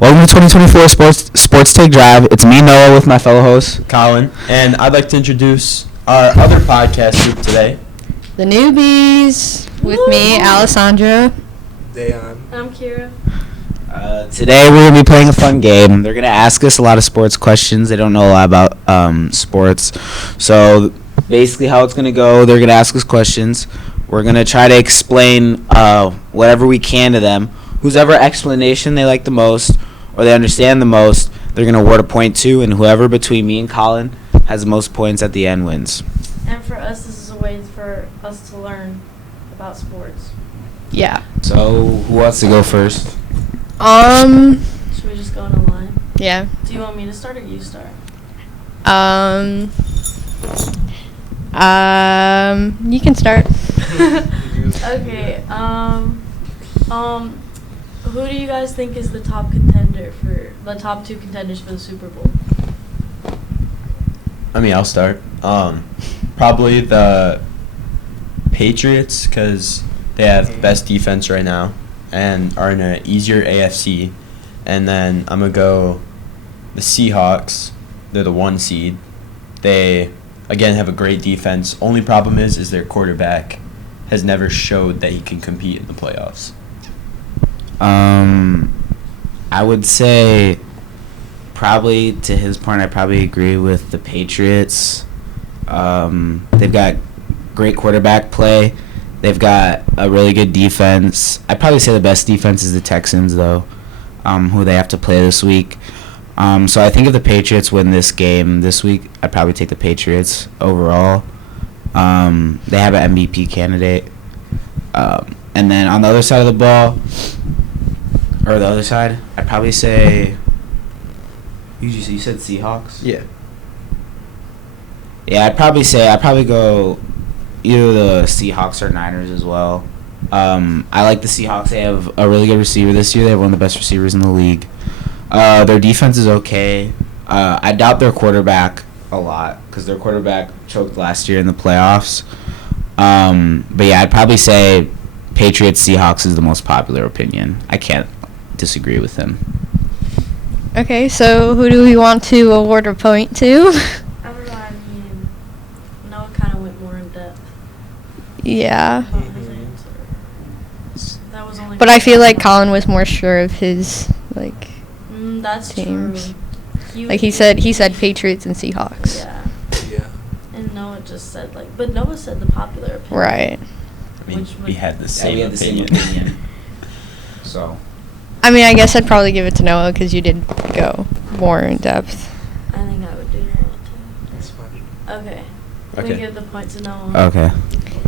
Welcome to 2024 Sports Take Drive. It's me, Noah, with my fellow host, Colin, and I'd like to introduce our other podcast group today. The Newbies, with me, Alessandra. Dayon. I'm Kira. Today we're going to be playing a fun game. They're going to ask us a lot of sports questions. They don't know a lot about sports. So basically how it's going to go, they're going to ask us questions. We're going to try to explain whatever we can to them. Whoever explanation they like the most or they understand the most, they're going to award a point to, and whoever between me and Colin has the most points at the end wins. And for us, this is a way for us to learn about sports. Yeah. So who wants to go first? Should we just go in a line? Yeah. Do you want me to start or you start? You can start. Okay. Who do you guys think is the top two contenders for the Super Bowl? I'll start. Probably the Patriots, because they have the best defense right now and are in an easier AFC. And then I'm going to go the Seahawks. They're the 1 seed. They, again, have a great defense. Only problem is their quarterback has never showed that he can compete in the playoffs. I would say probably to his point, I probably agree with the Patriots. They've got great quarterback play. They've got a really good defense. I'd probably say the best defense is the Texans, though, who they have to play this week. So I think if the Patriots win this game this week, I'd probably take the Patriots overall. They have an MVP candidate. And then on the other side of the ball, or the other side, I'd probably say, you said Seahawks? Yeah. Yeah, I'd probably go either the Seahawks or Niners as well. I like the Seahawks. They have a really good receiver this year. They have one of the best receivers in the league. Their defense is okay. I doubt their quarterback a lot because their quarterback choked last year in the playoffs. But yeah, I'd probably say Patriots Seahawks is the most popular opinion. I can't disagree with him. Okay, so who do we want to award a point to? I don't know. Noah kind of went more in depth. Yeah. About his answer. That was only. But I feel like Colin was more sure of his, that's teams. True. He said Patriots and Seahawks. Yeah. Yeah. And Noah just said but Noah said the popular opinion. Right. We had the same opinion. So. I guess I'd probably give it to Noah because you did go more in depth. I think I would do Noah too. That's funny. Okay. Okay. We give the point to Noah. Okay.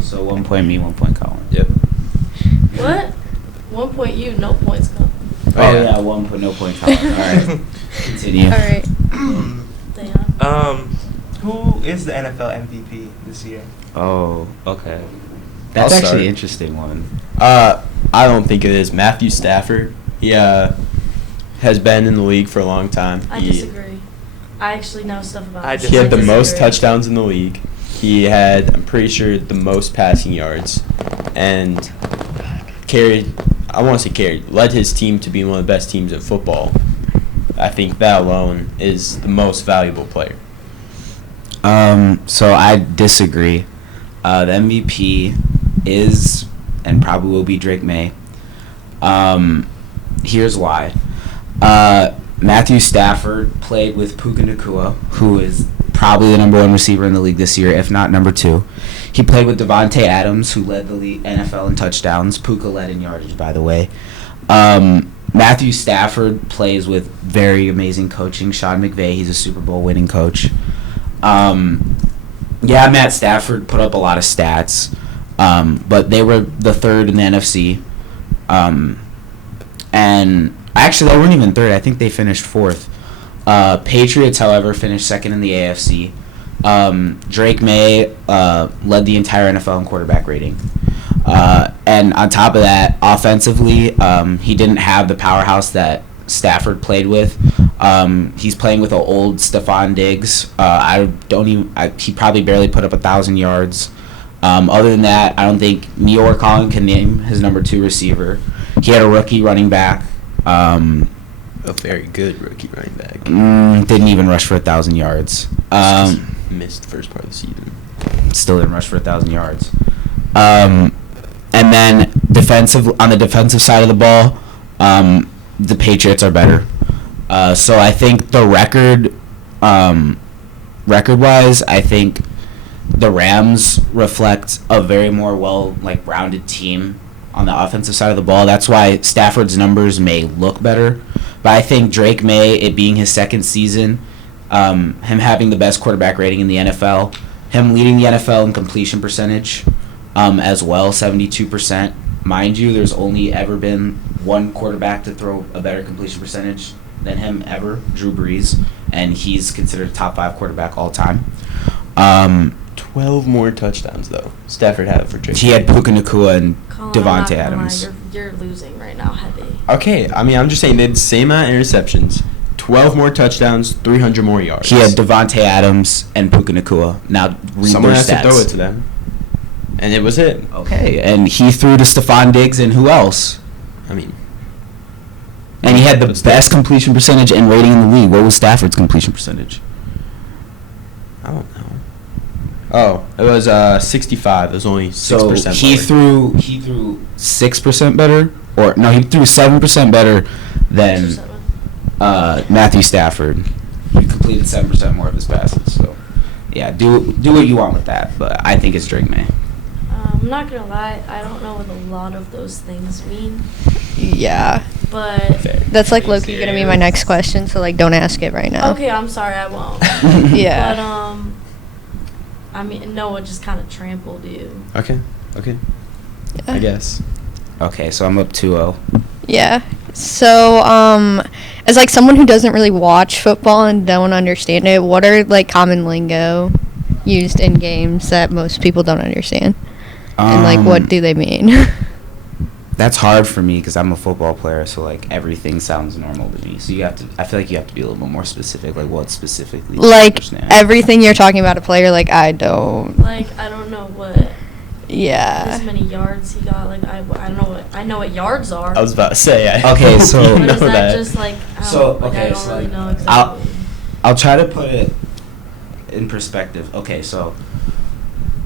So 1 point me, 1 point Colin. Yep. What? 1 point you, no points Colin. Oh yeah, 1 point, no point Colin. All right. Continue. All right. Dayon. Who is the NFL MVP this year? Oh, okay. That's I'll actually start. an interesting one. I don't think it is. Matthew Stafford. He has been in the league for a long time. I disagree. I actually know stuff about this. He had the most disagree. touchdowns in the league. He had, I'm pretty sure, the most passing yards. And led his team to be one of the best teams in football. I think that alone is the most valuable player. So I disagree. The MVP is and probably will be Drake May. Here's why. Matthew Stafford played with Puka Nacua, who is probably the number 1 receiver in the league this year, if not number 2. He played with Devontae Adams, who led the league NFL in touchdowns. Puka led in yardage, by the way. Matthew Stafford plays with very amazing coaching. Sean McVay, he's a Super Bowl winning coach. Yeah, Matt Stafford put up a lot of stats, but they were the 3rd in the NFC. And actually, they weren't even 3rd. I think they finished 4th. Patriots, however, finished 2nd in the AFC. Drake May led the entire NFL in quarterback rating. And on top of that, offensively, he didn't have the powerhouse that Stafford played with. He's playing with an old Stephon Diggs. He probably barely put up 1,000 yards. Other than that, I don't think me or Colin can name his number 2 receiver. He had a rookie running back. a very good rookie running back. Didn't even rush for 1,000 yards. Missed the first part of the season. Still didn't rush for 1,000 yards. And then on the defensive side of the ball, the Patriots are better. So I think the record-wise, I think the Rams reflect a very more rounded team on the offensive side of the ball. That's why Stafford's numbers may look better. But I think Drake May, it being his second season, him having the best quarterback rating in the NFL, him leading the NFL in completion percentage as well, 72%. Mind you, there's only ever been one quarterback to throw a better completion percentage than him ever, Drew Brees, and he's considered a top 5 quarterback all time. 12 more touchdowns, though. Stafford had it for Drake. He had Puka Nacua and Colin, Devontae I'm not gonna Adams. lie, You're losing right now, heavy. Okay, I mean, I'm just saying they had the same amount of interceptions, 12 more touchdowns, 300 more yards. He had Devontae Adams and Puka Nacua. Now, read Someone their has stats. to throw it to them. And it was it. Okay, and he threw to Stephon Diggs and who else? I mean, And he had the best completion percentage and rating in the league. What was Stafford's completion percentage? I don't know. Oh, it was 65. It was only 6%. So he lower. threw 6% better, or no, he threw 7% better than 6 or 7. Matthew Stafford. He completed 7% more of his passes. So yeah, do what you want with that, but I think it's Drake May. I'm not gonna lie, I don't know what a lot of those things mean, Yeah. but That's low-key gonna be my next question, so don't ask it right now. okay, I'm sorry, I won't. Yeah. But I mean, Noah just kind of trampled you. Okay. I guess. Okay, so I'm up 2-0. Yeah. So, as someone who doesn't really watch football and don't understand it, what are common lingo used in games that most people don't understand? And what do they mean? That's hard for me because I'm a football player, so everything sounds normal to me. So I feel like you have to be a little bit more specific, what specifically. do you understand? Everything you're talking about a player, I don't. I don't know what Yeah. this many yards he got. I don't know what I know what yards are. I was about to say. Okay, so- but know is that that. just I So, don't, okay, I don't so, really know I'll- exactly. I'll try to put it in perspective. Okay, so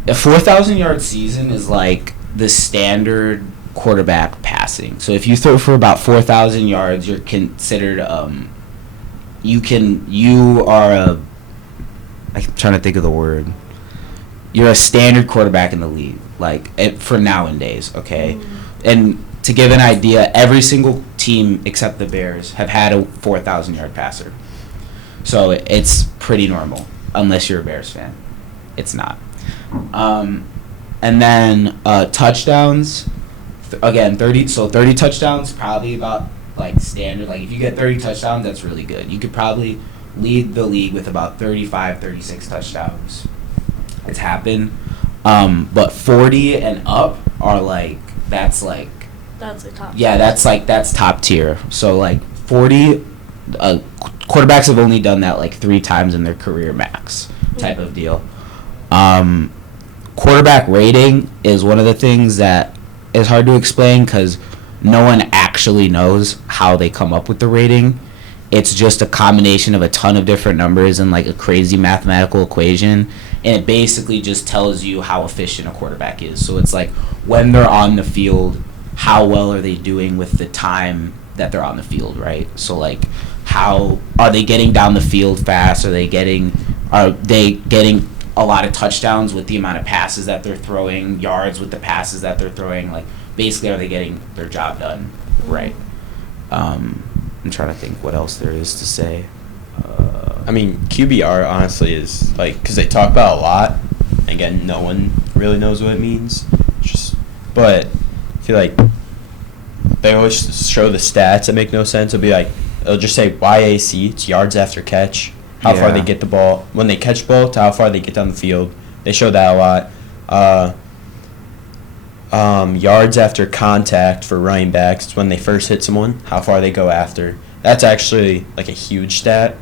a 4,000-yard season is the standard quarterback passing. So if you throw for about 4,000 yards, you're considered I'm trying to think of the word. You're a standard quarterback in the league, for nowadays, okay? And to give an idea, every single team except the Bears have had a 4,000-yard passer. So it's pretty normal, unless you're a Bears fan. It's not. And then touchdowns, again, 30 touchdowns, probably about standard. If you get 30 touchdowns, that's really good. You could probably lead the league with about 35, 36 touchdowns. It's happened. But 40 and up are that's That's a top. yeah, that's top tier. So 40 quarterbacks have only done that 3 times in their career max type of deal. Quarterback rating is one of the things that is hard to explain because no one actually knows how they come up with the rating. It's just a combination of a ton of different numbers and a crazy mathematical equation, and it basically just tells you how efficient a quarterback is. So it's when they're on the field, how well are they doing with the time that they're on the field, right? So how are they getting down the field fast? Are they getting a lot of touchdowns with the amount of passes that they're throwing, yards with the passes that they're throwing? Basically, are they getting their job done right? I'm trying to think what else there is to say. I mean, QBR honestly is because they talk about it a lot. Again, no one really knows what it means. But I feel they always show the stats that make no sense. It'll just say YAC, it's yards after catch, how far they get the ball when they catch the ball to how far they get down the field. They show that a lot. Yards after contact for running backs, it's when they first hit someone, how far they go after. That's actually a huge stat,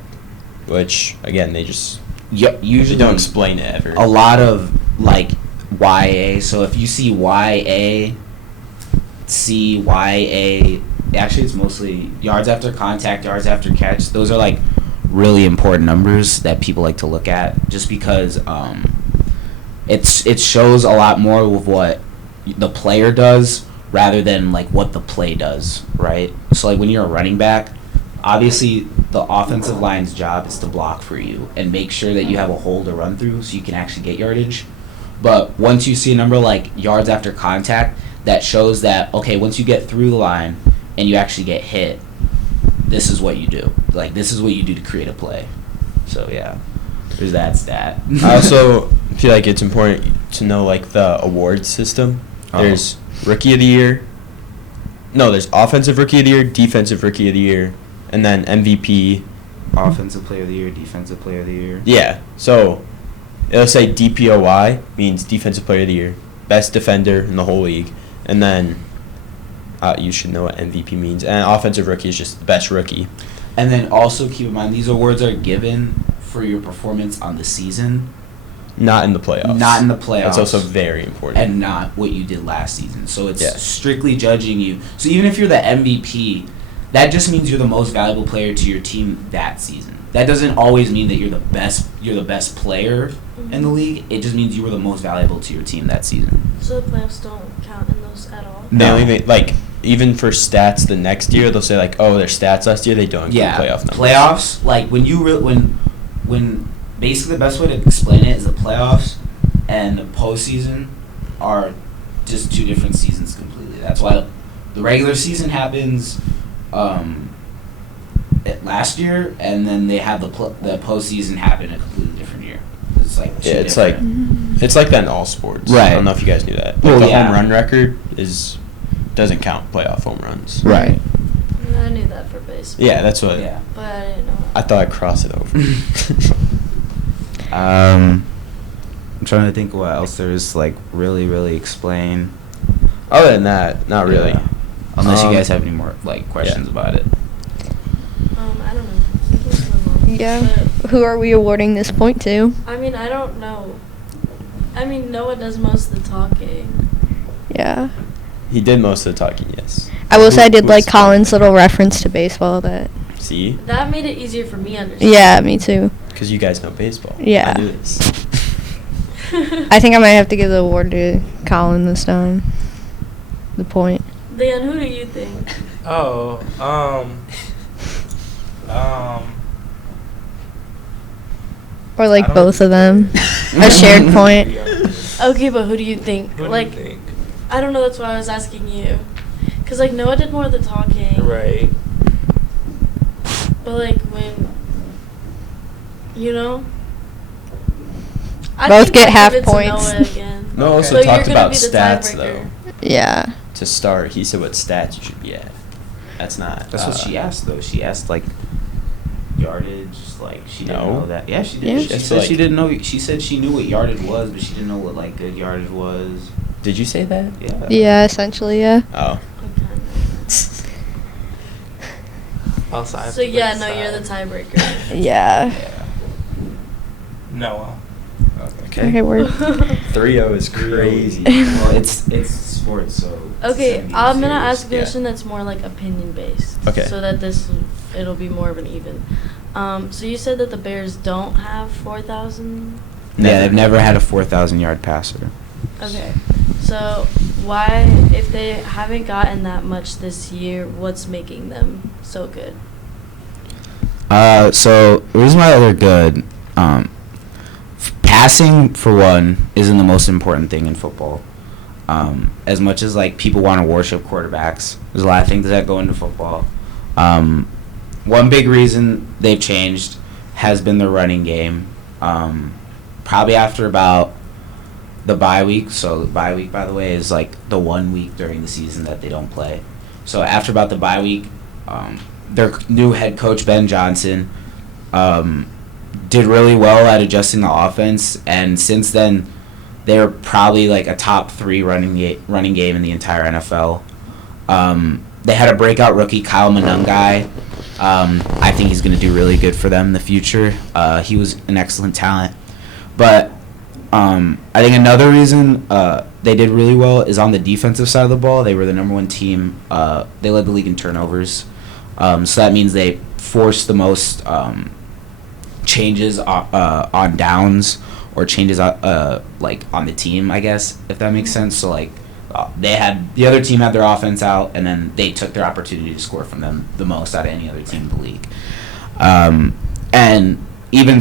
which again they just usually don't explain it ever. A lot of YA. So if you see YA, C, YA, actually it's mostly yards after contact, yards after catch. Those are like really important numbers that people like to look at, just because it shows a lot more of what the player does rather than like what the play does, right? So like when you're a running back, obviously the offensive line's job is to block for you and make sure that you have a hole to run through so you can actually get yardage. But once you see a number like yards after contact, that shows that, okay, once you get through the line and you actually get hit, this is what you do. Like, this is what you do to create a play. So, yeah, there's that stat. I also feel like it's important to know, like, the award system. There's Rookie of the Year. No, there's Offensive Rookie of the Year, Defensive Rookie of the Year, and then MVP. Offensive Player of the Year, Defensive Player of the Year. Yeah, so it'll say DPOY, means Defensive Player of the Year, Best Defender in the whole league, and then you should know what MVP means. And Offensive Rookie is just the best rookie. And then also keep in mind, these awards are given for your performance on the season. Not in the playoffs. Not in the playoffs. That's also very important. And not what you did last season. So it's Yeah. strictly judging you. So even if you're the MVP, that just means you're the most valuable player to your team that season. That doesn't always mean that you're the best player in the league. It just means you were the most valuable to your team that season. So the playoffs don't count in those at all? They only make, like, even for stats the next year, they'll say, like, oh, their stats last year, they don't include playoff numbers. Playoffs, like, when basically the best way to explain it is the playoffs and the postseason are just two different seasons completely. That's why the regular season happens last year, and then they have the postseason happen a completely different year. It's like two it's different- like that in all sports. Right. I don't know if you guys knew that. Like, Well, the yeah. home run record doesn't count playoff home runs. right. I knew that for baseball. Yeah, that's what. Yeah. But I didn't know. I thought I'd cross it over. I'm trying to think what else there's to, like, really explain. Other than that, not really. Yeah. Unless you Um, guys have any more like questions about it. I don't know. We can just move on. Yeah. But, Who are we awarding this point to? I mean, I don't know. I mean, Noah does most of the talking. Yeah. He did most of the talking, yes. I will say I did Who's- like Colin's little reference to baseball that. See? That made it easier for me to understand. Yeah, me too. Because you guys know baseball. Yeah. I do this. I think I might have to give the award to Colin this time. The point. Dan, who do you think? Oh, Or I like don't both of them. A shared point. Okay, but who do you think? Who do like, you think? I don't know. That's why I was asking you. Cause like Noah did more of the talking. Right. But like when, you know. I Both think get I'll half give it to points. Noah again. No, also So you're talked gonna about be the stats, tiebreaker. though. Yeah. To start, he said what stats you should be at. That's not. That's what she asked though. She asked like yardage, like she didn't No. know that. Yeah, she did. Yeah. She It's said like- she didn't know. She said she knew what yardage was, but she didn't know what like good yardage was. Did you say that? Yeah. Yeah, essentially, yeah. Oh. Also, I have So to yeah, pick no, a you're the side. tiebreaker. Yeah. Yeah. Noah. Okay, word. 3-0 is crazy. Well, it's sports, so. it's Okay, 70 I'm gonna series. ask a question that's more like opinion based. Okay. So that it'll be more of an even. So you said that the Bears don't have 4,000. Yeah, they've never had a 4,000 yard passer. Okay. So why, if they haven't gotten that much this year, what's making them so good? So the reason why they're good, passing for one isn't the most important thing in football. As much as like people want to worship quarterbacks, there's a lot of things that go into football. One big reason they've changed has been the running game. Probably after about the bye week. So the bye week, by the way, is like the 1 week during the season that they don't play. So after about the bye week, their new head coach Ben Johnson did really well at adjusting the offense, and since then they're probably like a top 3 running game in the entire NFL. They had a breakout rookie, Kyle Monangai. I think he's going to do really good for them in the future. He was an excellent talent. But I think another reason they did really well is on the defensive side of the ball. They were the number one team. They led the league in turnovers. So that means they forced the most changes on downs or changes like on the team, I guess, if that makes sense. So like the other team had their offense out, and then they took their opportunity to score from them the most out of any other team in the league. And even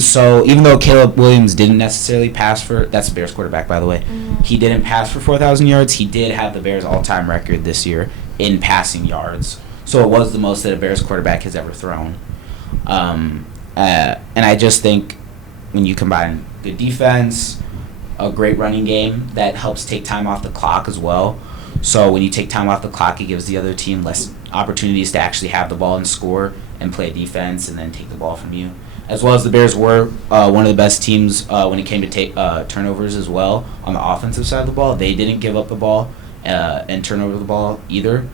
though Caleb Williams didn't necessarily pass for, that's the Bears quarterback, by the way, he didn't pass for 4,000 yards. He did have the Bears all-time record this year in passing yards. So it was the most that a Bears quarterback has ever thrown. And I just think when you combine good defense, a great running game, that helps take time off the clock as well. So when you take time off the clock, it gives the other team less opportunities to actually have the ball and score and play defense and then take the ball from you. As well as the Bears were one of the best teams when it came to take turnovers as well on the offensive side of the ball. They didn't give up the ball and turn over the ball either.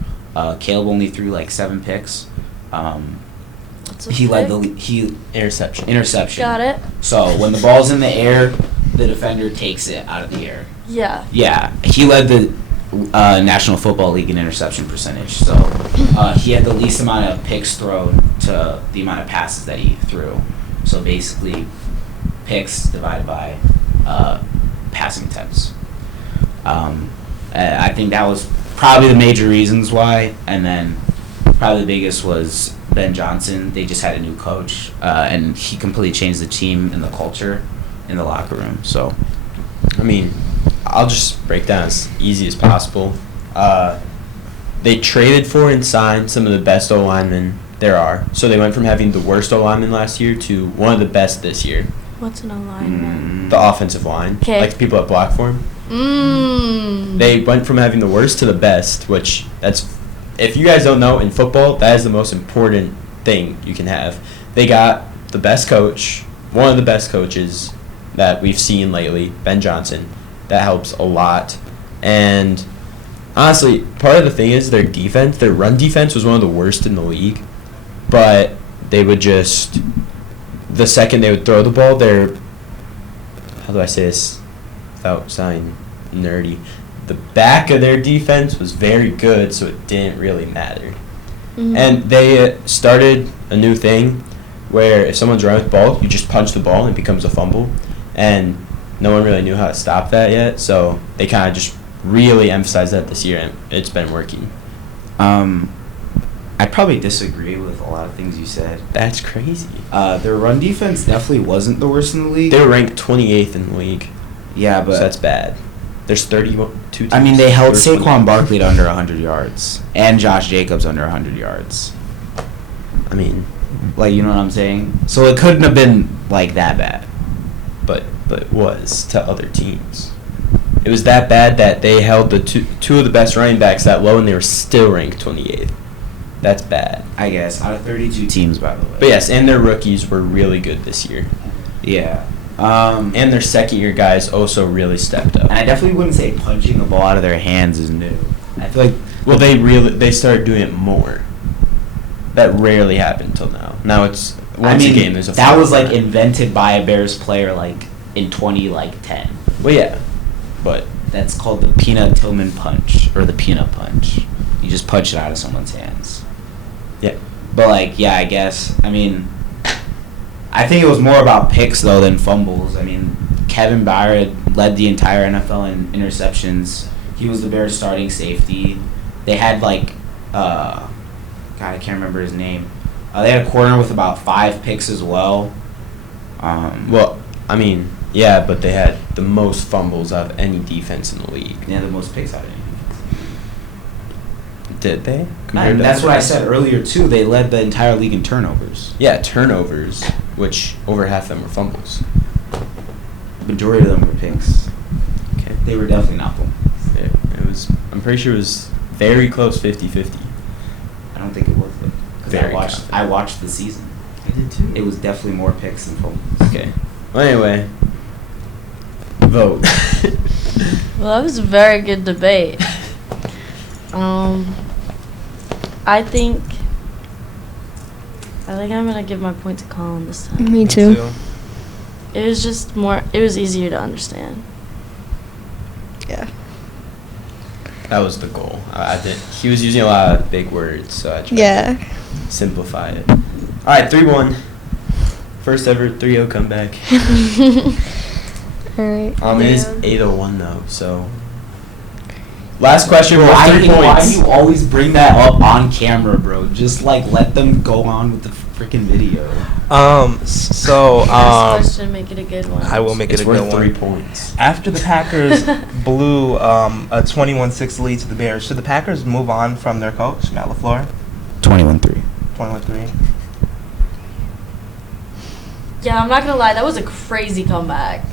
Caleb only threw like 7 picks. He led the interception. Got it. So when the ball's in the air, the defender takes it out of the air. Yeah. Yeah, he led the National Football League in interception percentage. So he had the least amount of picks thrown to the amount of passes that he threw. So basically, picks divided by passing attempts. I think that was probably the major reasons why. And then probably the biggest was Ben Johnson. They just had a new coach, and he completely changed the team and the culture in the locker room. So, I mean, I'll just break down as easy as possible. They traded for and signed some of the best O-linemen there are. So they went from having the worst O-lineman last year to one of the best this year. What's an alignment? The offensive line. 'Kay. Like the people that block for him. They went from having the worst to the best, which that's, if you guys don't know, in football, that is the most important thing you can have. They got the best coach, one of the best coaches that we've seen lately, Ben Johnson. That helps a lot. And honestly, part of the thing is their defense, their run defense was one of the worst in the league. But they would just, the second they would throw the ball, how do I say this without sounding nerdy? The back of their defense was very good, so it didn't really matter. Mm-hmm. And they started a new thing where if someone's running with the ball, you just punch the ball and it becomes a fumble. And no one really knew how to stop that yet, so they kind of just really emphasized that this year, and it's been working. I'd probably disagree with a lot of things you said. That's crazy. Their run defense definitely wasn't the worst in the league. They were ranked 28th in the league. Yeah, but so that's bad. There's 32 teams. I mean, they held Saquon Barkley to under 100 yards and Josh Jacobs under 100 yards. I mean, like, you know what I'm saying? So it couldn't have been like that bad. But it was to other teams. It was that bad that they held the two of the best running backs that low, and they were still ranked 28th. That's bad. I guess out of 32 teams, by the way. But yes, and their rookies were really good this year. Yeah. And their second-year guys also really stepped up. And I definitely wouldn't say punching the ball out of their hands is new. I feel like they started doing it more. That rarely happened till now. Now it's once a game there's a that was like invented by a Bears player like in 2010. Well, yeah, but that's called the Peanut Tillman punch or the peanut punch. You just punch it out of someone's hands. Yeah. But like, yeah, I guess. I mean, I think it was more about picks though than fumbles. I mean, Kevin Byard led the entire NFL in interceptions. He was the Bears' starting safety. They had like, God, I can't remember his name. They had a corner with about 5 picks as well. Well, I mean, yeah, but they had the most fumbles out of any defense in the league. Yeah, the most picks out of any defense. Did they? That's what I said earlier too. They led the entire league in turnovers. Yeah, turnovers, which over half of them were fumbles. Majority of them were picks. Okay. They were definitely not fumbles. It was. I'm pretty sure it was very close, 50-50. I don't think it was though. Because I watched the season. I did too. It was definitely more picks than fumbles. Okay. Well, anyway, vote. Well, that was a very good debate. I think I'm gonna give my point to Colin this time. Me too. It was just more. It was easier to understand. Yeah. That was the goal. I did. He was using a lot of big words, so I tried to simplify it. All right, 3-1. First ever 3-0 comeback. All right. It is 8-1 though. So last question. Bro, Why 3 why points? do you always bring that up on camera, bro? Just like let them go on with the freaking video. Last question, make it a good one. I will make It's it a good worth one. 3 points. After the Packers blew a 21-6 lead to the Bears, should the Packers move on from their coach, Matt LaFleur? 21-3. 21-3. Yeah, I'm not gonna lie, that was a crazy comeback.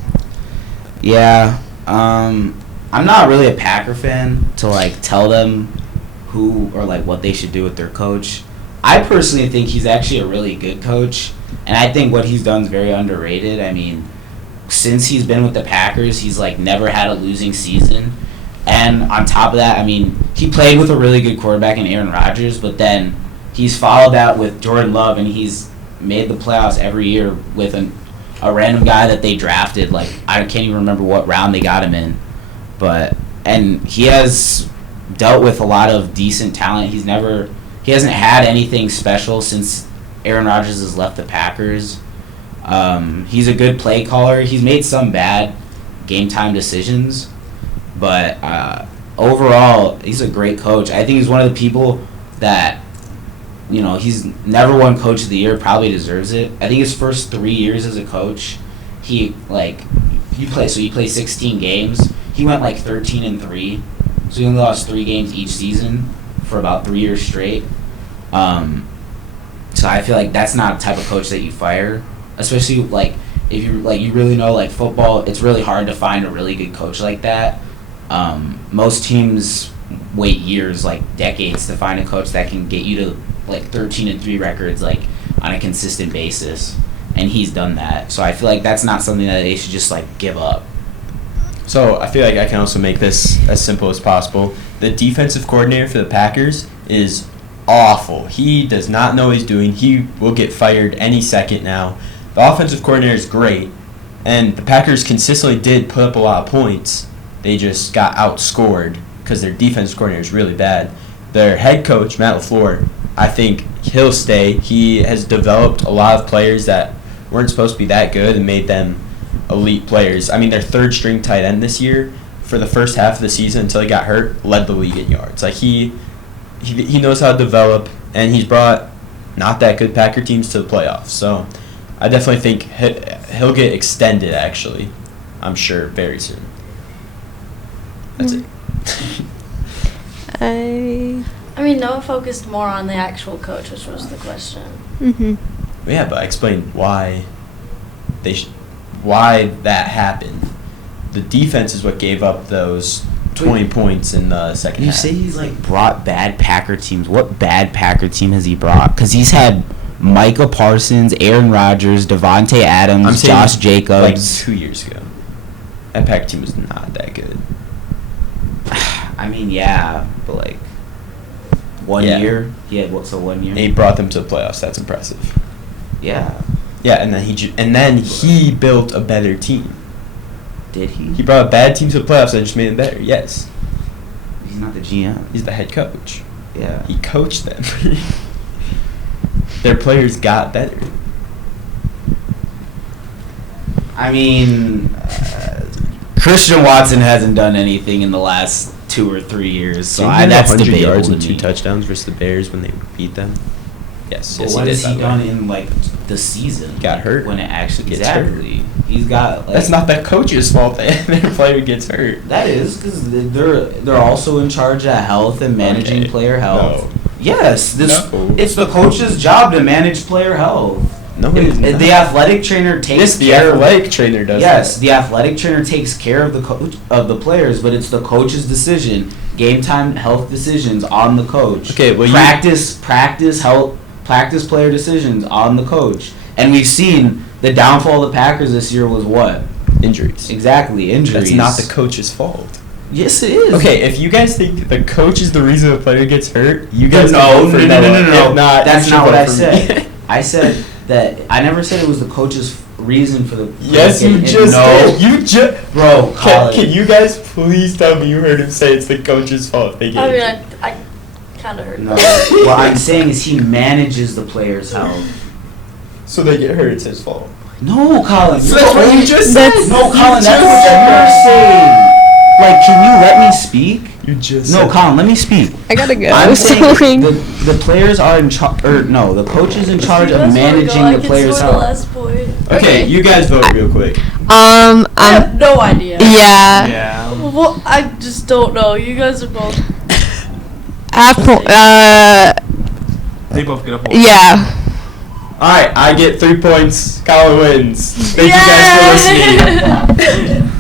Yeah. I'm not really a Packer fan to like tell them who or like what they should do with their coach. I personally think he's actually a really good coach, and I think what he's done is very underrated. I mean, since he's been with the Packers, he's like never had a losing season. And on top of that, I mean, he played with a really good quarterback in Aaron Rodgers, but then he's followed that with Jordan Love, and he's made the playoffs every year with a random guy that they drafted. Like, I can't even remember what round they got him in. And he has dealt with a lot of decent talent. He hasn't had anything special since Aaron Rodgers has left the Packers. He's a good play caller. He's made some bad game time decisions, but overall, he's a great coach. I think he's one of the people that, you know, he's never won Coach of the Year, probably deserves it. I think his first 3 years as a coach, he played 16 games. He went like 13-3, so he only lost 3 games each season for about 3 years straight. So I feel like that's not the type of coach that you fire, especially like if you really know like football. It's really hard to find a really good coach like that. Most teams wait years, like decades, to find a coach that can get you to like 13-3 records like on a consistent basis, and he's done that. So I feel like that's not something that they should just like give up. So I feel like I can also make this as simple as possible. The defensive coordinator for the Packers is awful. He does not know what he's doing. He will get fired any second now. The offensive coordinator is great, and the Packers consistently did put up a lot of points. They just got outscored because their defensive coordinator is really bad. Their head coach, Matt LaFleur, I think he'll stay. He has developed a lot of players that weren't supposed to be that good and made them elite players. I mean, their third string tight end this year, for the first half of the season until he got hurt, led the league in yards. Like he knows how to develop, and he's brought not that good Packer teams to the playoffs. So I definitely think he'll get extended, actually. I'm sure, very soon. That's it. I mean, Noah focused more on the actual coach, which was the question. Yeah, but I explained why why that happened. The defense is what gave up those 20 points in the second You half. say he's like brought bad Packer teams. What bad Packer team has he brought? Because he's had Micah Parsons, Aaron Rodgers, Devontae Adams, I'm saying Josh Jacobs. like 2 years ago. That Packer team was not that good. I mean, yeah, but like one Yeah. year. He had what? So 1 year. And he brought them to the playoffs. That's impressive. Yeah. Yeah, and then he built a better team. Did he? He brought a bad team to the playoffs and just made it better. Yes, He's not the GM. he's the head coach. Yeah. He coached them. Their players got better. I mean, Christian Watson hasn't done anything in the last 2 or 3 years, so that's 100 debatable yards to and 2 me. touchdowns versus the Bears when they beat them. Yes, But yes, what he has did. he by the done way. in like the season? Got hurt. When it actually Gets hurt. exactly. He's got. Like, That's not that coach's fault that their player gets hurt. That is because they're also in charge of health and managing Okay. player health. No. Yes, No. it's the coach's job to manage player health. No, it is not. The athletic trainer takes The care athletic trainer does Yes, that. the athletic trainer takes care of the coach of the players, but it's the coach's decision. Game time health decisions on the coach. Okay, well, practice player decisions on the coach. And we've seen the downfall of the Packers this year was what? Injuries. Exactly, injuries. That's not the coach's fault. Yes, it is. Okay, if you guys think the coach is the reason the player gets hurt, you guys No. If not, That's you should not what vote I for said. me. I said that I never said it was the coach's reason for the. Yes, you and just no, did. You just. bro. Can you guys please tell me you heard him say it's the coach's fault? They I get mean, injured. I kind of heard No, that. what I'm saying is he manages the players' health. So they get hurt. It's his fault. No, Colin. So that's what you just said. No, You Colin. That's just what you're saying. Like, can you let me speak? You just. No, said Colin. Let me speak. I gotta go. I'm saying Sorry. the players are in charge, or no, the coach is in charge You of guys wanna managing go? I the can players' score the health. last point. Okay, you guys vote real quick. I have no idea. Yeah. Yeah. Well, I just don't know. You guys are both. They both get a point. Yeah. All right, I get 3 points. Colin wins. Thank you guys for listening.